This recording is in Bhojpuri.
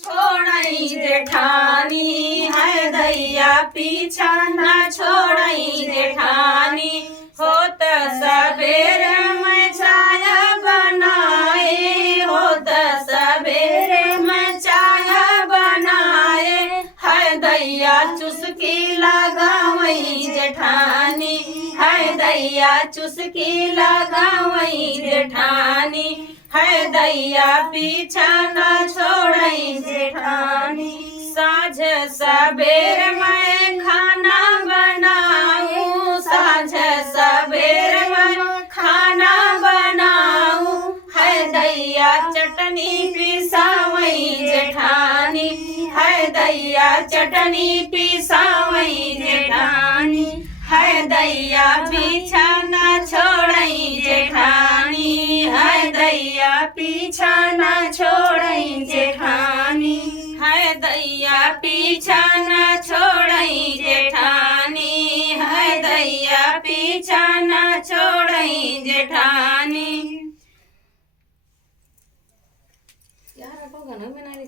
छोड़ई जेठानी है दैया पीछा न छोड़ई जेठानी होत सबेर में चाय बनाए होत सबेर में चाय बनाए है दैया चुस्की लगावई जेठानी है दैया चुस्की लगावई जेठानी है दैया पीछा न छोड़ई जेठानी साँझ सबेर मैं खाना बनाऊं साँझ सबेर मैं खाना बनाऊं है दैया चटनी पिसावई जेठानी है दैया चटनी पिसावई जेठानी है दैया पीछा न छोड़ई जेठानी है दैया पीछा न छोड़ई जेठानी है दैया पीछा न छोड़ई जेठानी है दैया पीछा न छोड़ई जेठानी यार गाना में ना